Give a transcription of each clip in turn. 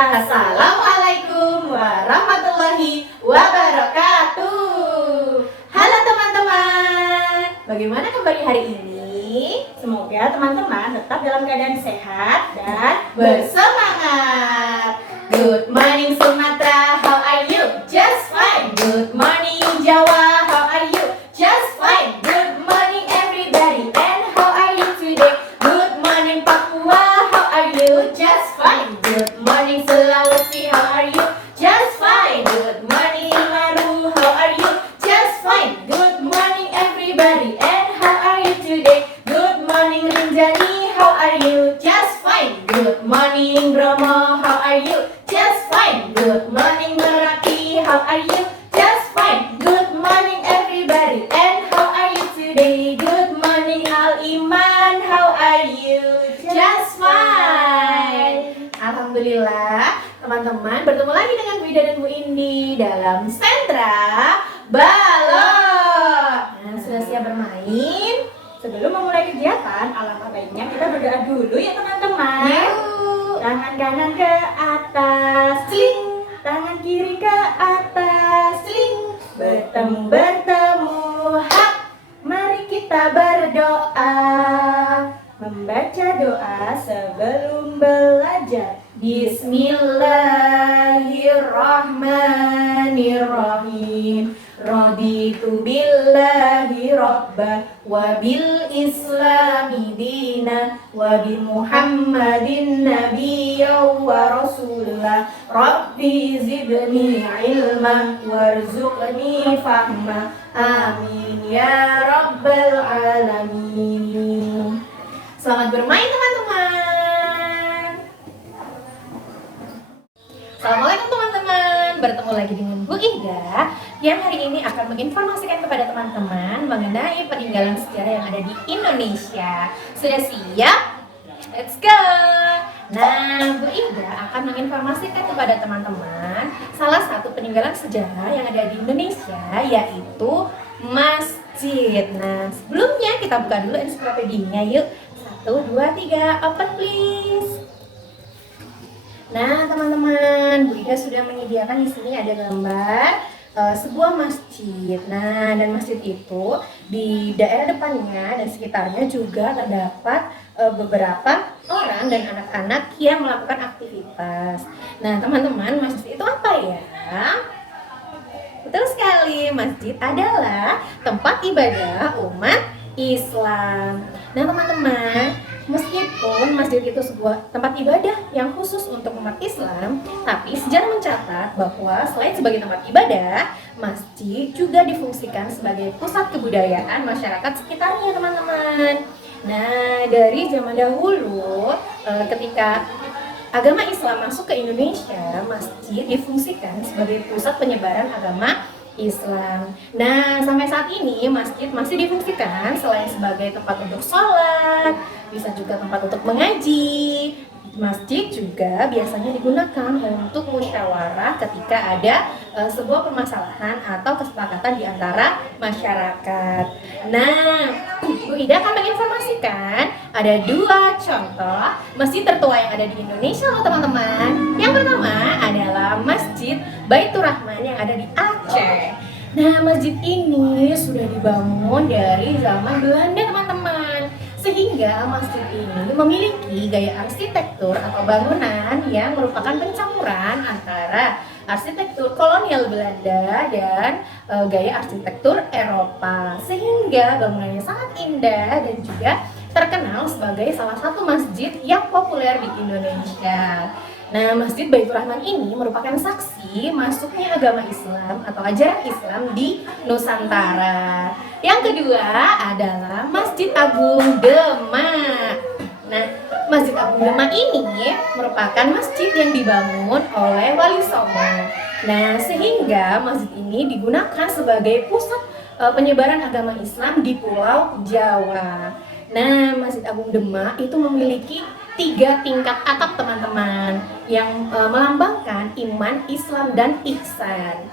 Assalamualaikum warahmatullahi wabarakatuh. Halo teman-teman, bagaimana kabar hari ini? Semoga teman-teman tetap dalam keadaan sehat dan bersemangat. Good morning Sumatera, how are you? Just fine. Good morning Jawa, how are you? Just fine. Good morning everybody, and how are you today? Good morning Papua, how are you? Just fine. Good morning Sulawesi, how are you? Just fine. Good morning Maru, how are you? Just fine. Good morning everybody, and how are you today? Good morning Rinjani, how are you? Just fine. Good morning Bromo, how are you? Just fine. Good morning Meraki, how are you? Just fine. Good morning everybody, and how are you today? Good morning Al Iman, how are you? Just fine. Alhamdulillah, teman-teman bertemu lagi dengan Bu Ida dan Bu Indi dalam sentra balok. Nah, sudah siap bermain? Sebelum memulai kegiatan, alangkah baiknya kita berdoa dulu ya teman-teman. Tangan kanan ke atas, sling. Tangan kiri ke atas, sling. Bertemu, hap. Mari kita berdoa. Membaca doa sebelum belajar. Bismillahirrahmanirrahim. Raditu billahi rabba wa bil islami dina wa bi muhammadin nabiyya wa rasulah. Rabbi zidni ilma warzuqni fahma. Amin ya rabbal alamin. Selamat bermain teman-teman. Assalamualaikum teman-teman. Bertemu lagi dengan Bu Ida yang hari ini akan menginformasikan kepada teman-teman mengenai peninggalan sejarah yang ada di Indonesia. Sudah siap? Let's go! Nah, Bu Ida akan menginformasikan kepada teman-teman salah satu peninggalan sejarah yang ada di Indonesia, yaitu masjid. Nah, sebelumnya kita buka dulu ensiklopedianya yuk. 1, 2, 3, open please. Nah, teman-teman, Bu Ida sudah menyediakan di sini ada gambar sebuah masjid. Nah, dan masjid itu di daerah depannya dan sekitarnya juga terdapat beberapa orang dan anak-anak yang melakukan aktivitas. Nah, teman-teman, masjid itu apa ya? Betul sekali, masjid adalah tempat ibadah umat Islam. Nah, teman-teman, meskipun masjid itu sebuah tempat ibadah yang khusus untuk umat Islam, tapi sejarah mencatat bahwa selain sebagai tempat ibadah, masjid juga difungsikan sebagai pusat kebudayaan masyarakat sekitarnya, teman-teman. Nah, dari zaman dahulu, ketika agama Islam masuk ke Indonesia, masjid difungsikan sebagai pusat penyebaran agama Islam. Nah, sampai saat ini masjid masih difungsikan selain sebagai tempat untuk sholat, bisa juga tempat untuk mengaji. Masjid juga biasanya digunakan untuk musyawarah ketika ada sebuah permasalahan atau kesepakatan di antara masyarakat. Nah, Bu Ida akan menginformasikan ada 2 contoh masjid tertua yang ada di Indonesia loh teman-teman. Yang pertama adalah Masjid Baitur Rahman yang ada di Aceh. Nah, masjid ini sudah dibangun dari zaman Belanda teman-teman, sehingga masjid ini memiliki gaya arsitektur atau bangunan yang merupakan pencampuran antara arsitektur kolonial Belanda dan gaya arsitektur Eropa, sehingga bangunannya sangat indah dan juga terkenal sebagai salah satu masjid yang populer di Indonesia. Nah, Masjid Baitur Rahman ini merupakan saksi masuknya agama Islam atau ajaran Islam di Nusantara. Yang kedua adalah Masjid Agung Demak. Nah, Masjid Agung Demak ini merupakan masjid yang dibangun oleh Wali Songo. Nah, sehingga masjid ini digunakan sebagai pusat penyebaran agama Islam di Pulau Jawa. Nah, Masjid Agung Demak itu memiliki 3 tingkat atap teman-teman yang melambangkan iman, Islam, dan ihsan.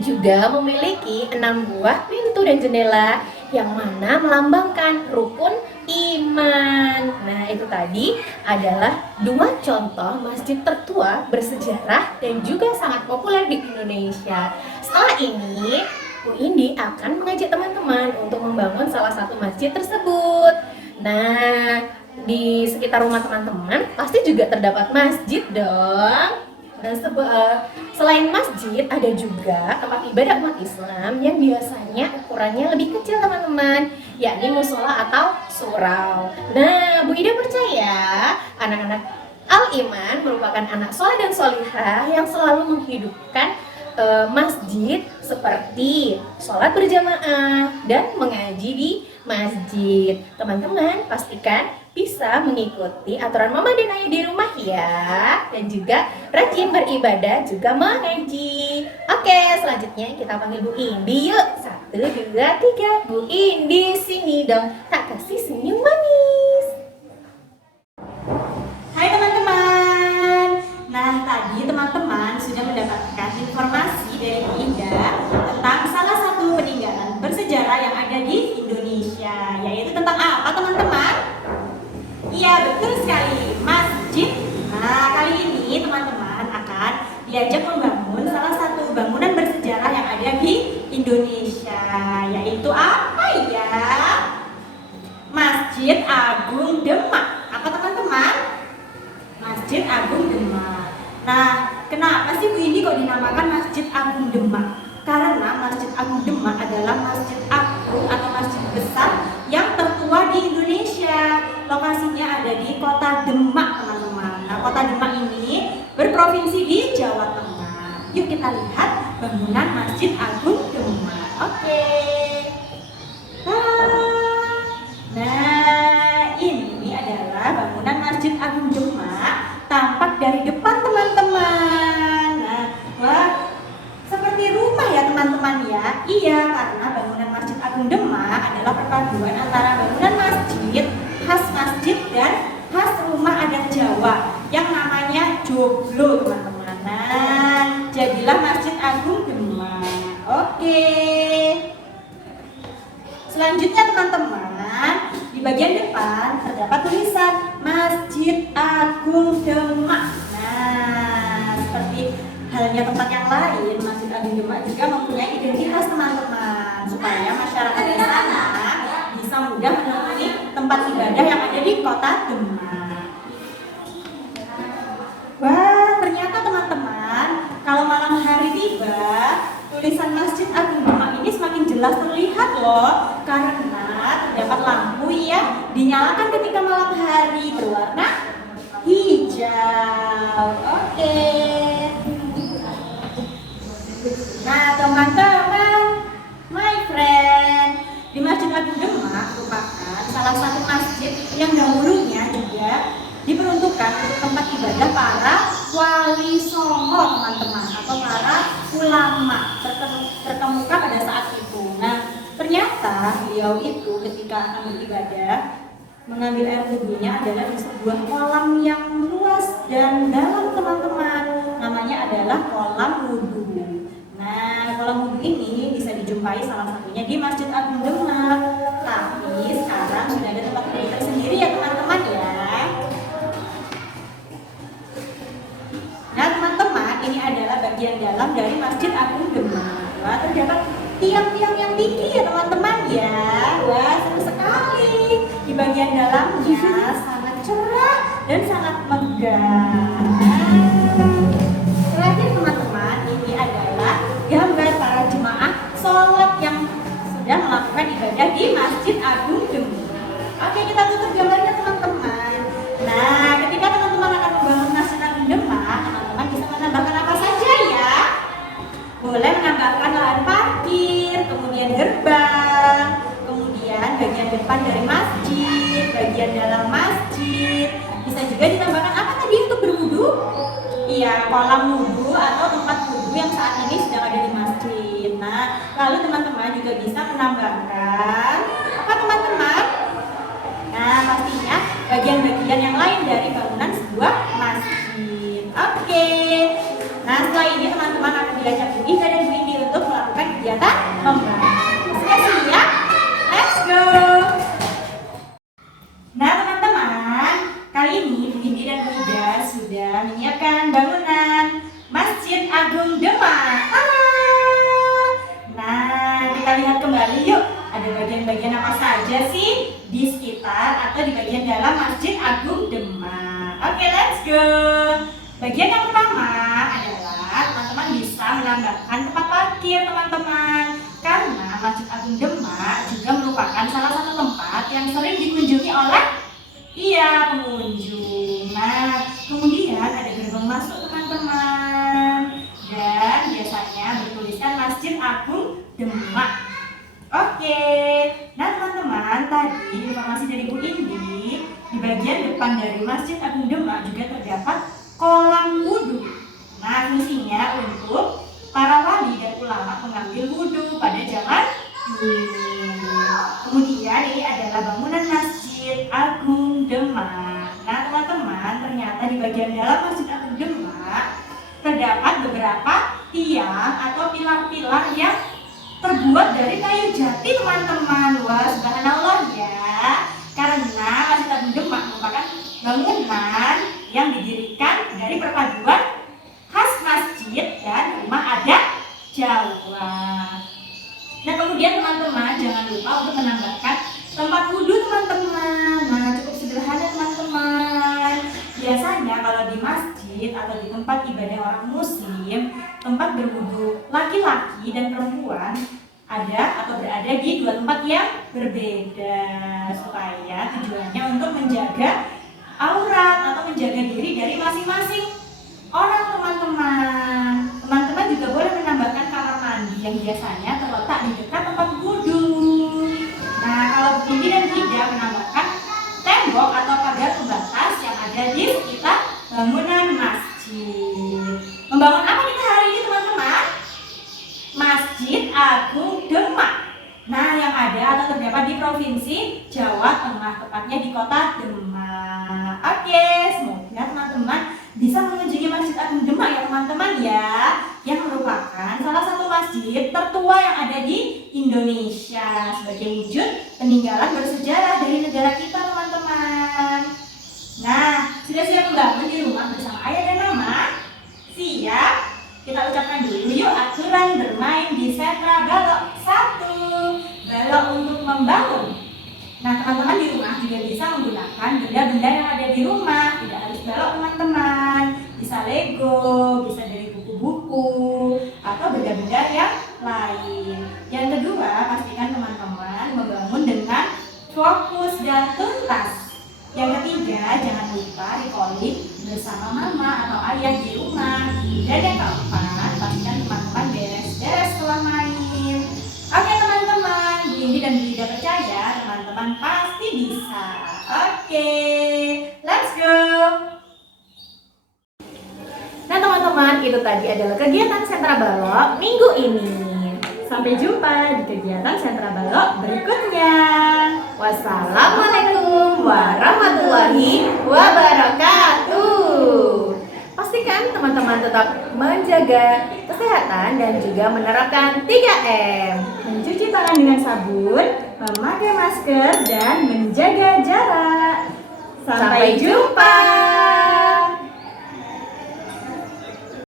Juga memiliki 6 buah pintu dan jendela yang mana melambangkan rukun iman. Nah, itu tadi adalah dua contoh masjid tertua, bersejarah, dan juga sangat populer di Indonesia. Setelah ini, Bu Indi akan mengajak teman-teman untuk membangun salah satu masjid tersebut. Nah, di sekitar rumah teman-teman pasti juga terdapat masjid dong. Nah, selain masjid, ada juga tempat ibadah umat Islam yang biasanya ukurannya lebih kecil teman-teman, yakni musola atau surau. Nah, Bu Ida percaya anak-anak Al-Iman merupakan anak soleh dan solihah yang selalu menghidupkan masjid seperti sholat berjamaah dan mengaji di masjid. Teman-teman pastikan bisa mengikuti aturan mama dan ayah di rumah ya, dan juga rajin beribadah juga mengaji. Oke, selanjutnya kita panggil Bu Indi yuk. 1, 2, 3. Bu Indi sini dong, tak kasih senyum manis. Hai teman-teman. Nah, tadi teman-teman sudah mendapatkan informasi dari Bu Indah tentang salah satu peninggalan bersejarah yang ada di Indonesia, yaitu tentang apa teman-teman? Iya, betul sekali, masjid. Nah, kali ini teman-teman akan diajak membangun salah satu bangunan bersejarah yang ada di Indonesia, yaitu apa ya? Masjid Agung Demak. Apa teman-teman? Masjid Agung Demak. Nah, kenapa sih Bu Indi kok dinamakan Masjid Agung Demak? Karena Masjid Agung Demak adalah masjid agung atau masjid besar yang tertua di Indonesia. Lokasinya ada di Kota Demak, teman-teman. Nah, Kota Demak ini berprovinsi di Jawa Tengah. Yuk kita lihat bangunan Masjid Agung Demak. Oke. Nah, ini adalah bangunan Masjid Agung Demak, tampak dari depan teman-teman. Nah, wah, seperti rumah ya teman-teman ya. Iya, karena bangunan Masjid Agung Demak adalah perpaduan antara bangunan masjid, khas masjid, dan khas rumah adat Jawa yang namanya joglo teman-teman. Nah, jadilah Masjid Agung Demak. Oke. Selanjutnya teman-teman, di bagian depan terdapat tulisan Masjid Agung Demak. Nah, seperti halnya tempat yang lain, Masjid Agung Demak juga mempunyai identitas teman-teman, supaya masyarakat di sana bisa mudah menemui tempat ibadah yang ada di Kota Demak. Wah, ternyata teman-teman, kalau malam hari tiba, tulisan Masjid Agung Demak ini semakin jelas terlihat loh, karena terdapat lampu yang dinyalakan ketika malam hari berwarna hijau. Oke. Nah, teman-teman, my friend, di Masjid Agung Demak merupakan salah satu masjid yang dahulunya juga diperuntukkan untuk tempat ibadah para wali songo, teman-teman, atau para ulama terkemuka pada saat itu. Nah, ternyata beliau itu ketika akan beribadah mengambil air wudhunya adalah di sebuah kolam yang luas dan dalam, teman-teman. Namanya adalah kolam wudhu. Nah, kolam wudhu ini bisa dijumpai salah satunya di Masjid Agung Demak. Tapi sekarang sudah ada tempat wudhu tersendiri ya teman-teman ya. Nah teman-teman, ini adalah bagian dalam dari Masjid Agung Demak. Wah, terdapat tiang-tiang yang tinggi ya teman-teman ya. Wah, seru sekali. Di bagian dalamnya sangat cerah dan sangat megah. Terakhir teman-teman, ini adalah gambar para jemaah sholat yang sudah melakukan ibadah di Masjid Agung Demak. Oke, kita tutup gambarnya teman-teman. Nah, ketika teman-teman akan membangun Masjid Agung Demak, teman-teman bisa menambahkan apa saja ya? Boleh menambahkan lahan parkir, kemudian gerbang, kemudian bagian depan dari masjid, bagian dalam masjid. Bisa juga ditambahkan apa tadi untuk berwudu? Iya, kolam wudu atau tempat wudu yang saat ini sedang ada di masjid. Nah, lalu teman-teman juga bisa menambahkan apa teman-teman? Nah, pastinya bagian-bagian yang lain dari bangunan sebuah masjid. Oke. Nah, setelah ini teman-teman akan diajak Bu Ida dan Bu Indi untuk melakukan kegiatan membangun. Sudah siap? Let's go. Nah, teman-teman, dan Bu Ida sudah menyiapkan bangunan Masjid Agung Demak. Nah, kita lihat kembali yuk, ada bagian-bagian apa saja sih di sekitar atau di bagian dalam Masjid Agung Demak. Oke, let's go. Bagian yang pertama adalah teman-teman bisa menambahkan tempat parkir teman-teman, karena Masjid Agung Demak juga merupakan salah satu tempat yang sering dikunjungi oleh pengunjung. Nah, kemudian ada gerbang masuk teman-teman, dan biasanya bertuliskan Masjid Agung Demak. Oke, nah teman-teman, tadi informasi dari Bu Indi, di bagian depan dari Masjid Agung Demak juga terdapat kolam wudhu. Nah, fungsinya untuk para wali dan ulama mengambil wudhu pada zaman ini. Kemudian ini adalah bangunan Masjid Agung Demak. Nah, teman-teman, ternyata di bagian dalam Masjid Agung Demak terdapat beberapa tiang atau pilar-pilar yang terbuat dari kayu jati, teman-teman. Wah, subhanallah ya. Karena Masjid Agung Demak merupakan bangunan yang didirikan dari perpaduan khas masjid dan rumah adat Jawa. Nah, kemudian teman-teman jangan lupa untuk menambahkan tempat wudhu, teman-teman. Nah, cukup sederhana, teman-teman. Biasanya kalau di masjid atau di tempat ibadah orang muslim, tempat berwudhu laki-laki dan perempuan ada atau berada di dua tempat yang berbeda, supaya tujuannya untuk menjaga aurat atau menjaga diri dari masing-masing orang, teman-teman. Teman-teman juga boleh menambahkan kamar mandi yang biasanya terletak di dekat tempat wudhu. Nah, kalau ini dan tidak menambahkan tembok atau pagar pembatas yang ada di sekitar bangunan masjid. Membangun apa kita hari ini, teman-teman? Masjid Agung Demak. Nah, yang ada atau terdapat di Provinsi Jawa Tengah, tepatnya di Kota Demak. Oke, semoga teman-teman bisa mengunjungi Masjid Agung Demak ya, teman-teman ya, yang merupakan salah satu masjid tertua yang ada di Indonesia sebagai wujud peninggalan bersejarah dari negara kita, teman-teman. Nah, sudah siap membangun di rumah bersama ayah dan mama? Siap? Kita ucapkan dulu yuk aturan bermain di sentra balok 1. Balok untuk membangun. Nah, teman-teman di rumah juga bisa menggunakan benda-benda yang ada di rumah. Tidak harus balok, teman-teman. Bisa Lego, bisa dari buku-buku, atau benda-benda yang lain. Yang kedua, pastikan teman-teman membangun dengan fokus dan tuntas. Yang ketiga, jangan lupa recalling bersama mama atau ayah di rumah. Dan yang keempat, pastikan teman-teman beres-beres setelah main. Oke, teman-teman, Bu Indi dan Bu Ida percaya teman-teman pasti bisa. Oke, let's go. Nah, teman-teman, itu tadi adalah kegiatan Sentra Balok minggu ini. Sampai jumpa di kegiatan Sentra Balok berikutnya. Wassalamualaikum warahmatullahi wabarakatuh. Pastikan teman-teman tetap menjaga kesehatan dan juga menerapkan 3M. Mencuci tangan dengan sabun, memakai masker, dan menjaga jarak. Sampai jumpa.